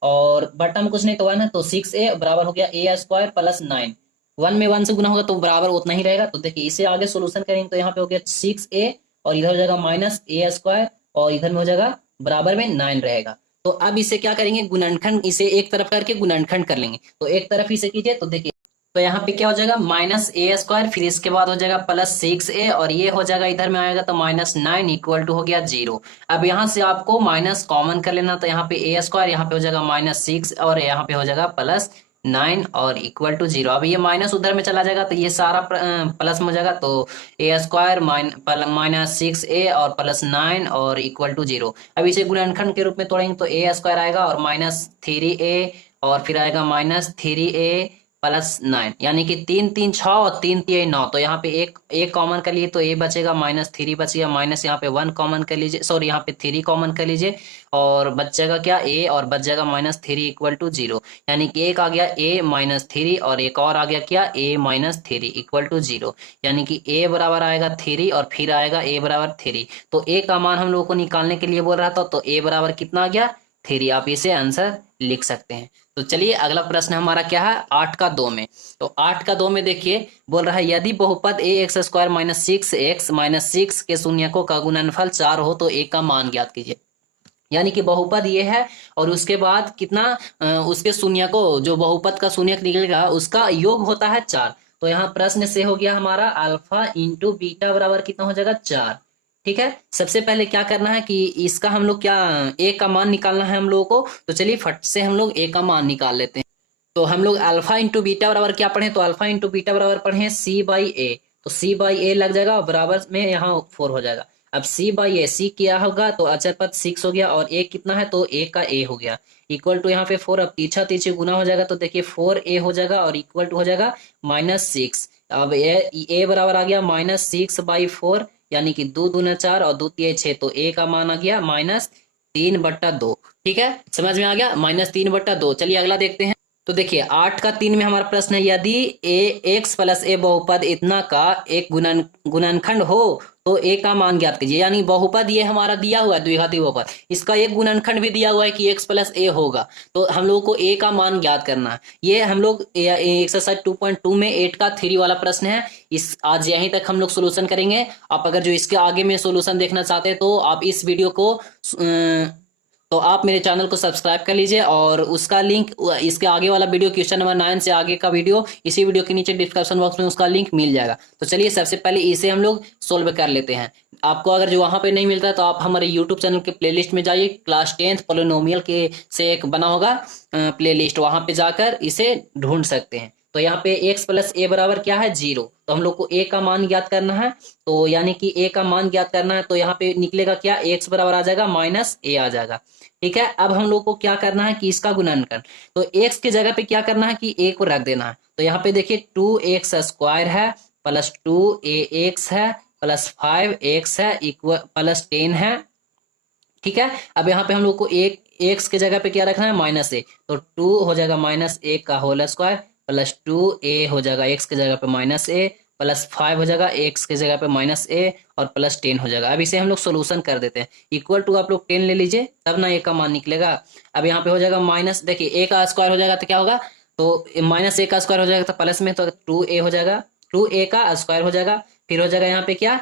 और बट्टा में कुछ नहीं तो 1 है, तो 6a बराबर हो गया ए स्क्वायर प्लस 9। 1 में 1 से गुना होगा तो बराबर उतना ही रहेगा। तो देखिए इसे आगे सोल्यूशन करेंगे तो यहाँ पे हो गया 6a, और इधर हो जाएगा माइनस ए स्क्वायर, और इधर में हो जाएगा बराबर में 9 रहेगा। तो अब इसे क्या करेंगे, गुणनखंड, इसे एक तरफ करके गुणनखंड कर लेंगे। तो एक तरफ इसे कीजिए, तो देखिए तो यहाँ पे क्या हो जाएगा, -a², फिर इसके बाद हो जाएगा +6a, और ये हो जाएगा इधर में आएगा तो -9 इक्वल टू हो गया 0। अब यहाँ से आपको माइनस कॉमन कर लेना, तो यहाँ पे a², यहाँ पे हो जाएगा -6, और यहाँ पे हो जाएगा +9 और इक्वल टू 0। अब ये माइनस उधर में चला जाएगा तो ये सारा प्लस में हो जाएगा, तो a² -6a और +9 और इक्वल टू 0। अब इसे गुणनखंड के रूप में तोड़ेंगे तो a² आएगा और -3a, और फिर आएगा -3a +9, यानी कि 3 3 6 और 3 3 9। तो यहाँ पे एक कॉमन कर लिए तो ए बचेगा, -3 बचेगा, माइनस यहाँ पे 1 कॉमन कर लीजिए, सॉरी यहाँ पे 3 कॉमन कर लीजिए, और बचेगा क्या ए, और बच जाएगा -3 = 0। यानी कि एक आ गया a -3 और एक और आ गया क्या a -3 = 0। यानी कि a बराबर आएगा 3 और फिर आएगा a बराबर 3। तो a का मान हम लोगों को निकालने के लिए बोल रहा था, तो a बराबर कितना आ गया 3। आप इसे आंसर लिख सकते हैं। तो चलिए अगला प्रश्न हमारा क्या है 8 का 2 में। तो 8 का 2 में देखिए बोल रहा है यदि बहुपद ax² - 6x - 6 के शून्यकों का गुणनफल 4 हो तो a का मान ज्ञात कीजिए। यानी कि बहुपद ये है और उसके बाद कितना उसके शून्यकों, जो बहुपद का शून्यक निकलेगा उसका योग होता है 4। तो यहाँ प्रश्न से हो गया हमारा अल्फा इंटू बीटा बराबर कितना हो जाएगा 4। ठीक है, सबसे पहले क्या करना है कि इसका हम लोग क्या ए का मान निकालना है हम लोगों को। तो चलिए फट से हम लोग ए का मान निकाल लेते हैं। तो हम लोग अल्फा इंटू बीटा बराबर क्या पढ़े, तो अल्फा इंटू बीटा बराबर पढ़े c/a। तो c/a लग जाएगा और बराबर में यहाँ 4 हो जाएगा। अब c/a, c क्या होगा तो अचर पद 6 हो गया और a कितना है तो a का a हो गया, इक्वल टू यहाँ पे 4। अब पीछा पीछे गुना हो जाएगा तो देखिए 4a हो जाएगा और इक्वल टू हो जाएगा -6। अब a बराबर आ गया -6/4, यानी कि 2 दूना 4 और 2 तिया 6। तो a का मान आ गया -3/2। ठीक है, समझ में आ गया, -3/2। चलिए अगला देखते हैं। तो देखिए 8 का 3 में हमारा प्रश्न है यदि ax + a बहुपद इतना का एक गुणनखंड हो तो a का मान ज्ञात कीजिए। यानी बहुपद ये हमारा दिया हुआ है द्विघाती बहुपद, इसका एक गुणनखंड भी दिया हुआ है कि x + a होगा, तो हम लोग को a का मान ज्ञात करना है। ये हम लोग एक्सरसाइज 2.2 में 8 का 3 वाला प्रश्न है। इस आज यहीं तक हम लोग सोल्यूशन करेंगे। आप अगर जो इसके आगे में सोल्यूशन देखना चाहते हैं तो आप इस वीडियो को तो आप मेरे चैनल को सब्सक्राइब कर लीजिए और उसका लिंक, इसके आगे वाला वीडियो क्वेश्चन नंबर 9 से आगे का वीडियो इसी वीडियो के नीचे डिस्क्रिप्शन बॉक्स में उसका लिंक मिल जाएगा। तो चलिए सबसे पहले इसे हम लोग सोल्व कर लेते हैं। आपको अगर जो वहां पे नहीं मिलता है तो आप हमारे यूट्यूब चैनल के प्लेलिस्ट में जाइए, क्लास 10th पोलिनोमियल के से एक बना होगा प्लेलिस्ट, वहां पे जाकर इसे ढूंढ सकते हैं। तो यहाँ पे x + a बराबर क्या है 0। तो हम लोग को a का मान ज्ञात करना है, तो यानी कि a का मान ज्ञात करना है तो यहाँ पे निकलेगा क्या x बराबर आ जाएगा -a आ जाएगा। ठीक है, अब हम लोग को क्या करना है कि इसका गुणनखंड, तो x की जगह पे क्या करना है कि a को रख देना है। तो यहाँ पे देखिए 2x² है +2ax है +5x है इक्वल +10 है। ठीक है, अब यहाँ पे हम लोग को एक x की जगह पे क्या रखना है -a। तो 2 हो जाएगा -a का होल स्क्वायर +2a हो जाएगा x की जगह पे -a +5 हो जाएगा x की जगह पे -a और +10 हो जाएगा। अब इसे हम लोग सोल्यूशन कर देते हैं। इक्वल टू आप लोग 10 ले लीजिए तब ना a का मान निकलेगा। अब यहाँ पे हो जाएगा माइनस, देखिए a का स्क्वायर हो जाएगा तो क्या होगा, तो -a का स्क्वायर हो जाएगा तो प्लस में तो 2a हो जाएगा, 2a का स्क्वायर हो जाएगा। फिर हो जाएगा यहाँ पे क्या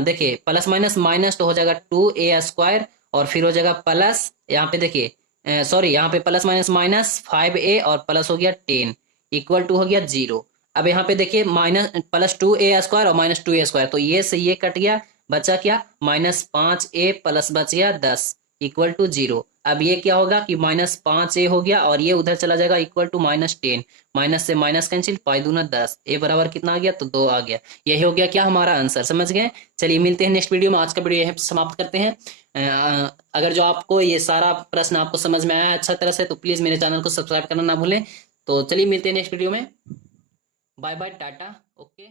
देखिए प्लस माइनस माइनस तो हो जाएगा 2a² और फिर हो जाएगा प्लस, यहाँ पे देखिए सॉरी यहाँ पे प्लस माइनस माइनस 5a और प्लस हो गया 10 इक्वल टू हो गया 0। अब यहाँ पे देखिए +2a² और -2a², तो ये से ये कट गया, बचा क्या -5a प्लस बच गया 10 इक्वल टू 0। अब ये क्या होगा कि -5a हो गया और ये उधर चला जाएगा इक्वल टू -10, माइनस से माइनस कैंसिल, 5 दूना 10, a बराबर कितना आ गया तो 2 आ गया। यही हो गया क्या हमारा आंसर, समझ गए। चलिए मिलते हैं नेक्स्ट वीडियो में, आज का वीडियो यहीं समाप्त करते हैं। अगर जो आपको ये सारा प्रश्न आपको समझ में आया है अच्छा तरह से तो प्लीज मेरे चैनल को सब्सक्राइब करना ना भूलें। तो चलिए मिलते हैं नेक्स्ट वीडियो में, बाय बाय टाटा, ओके।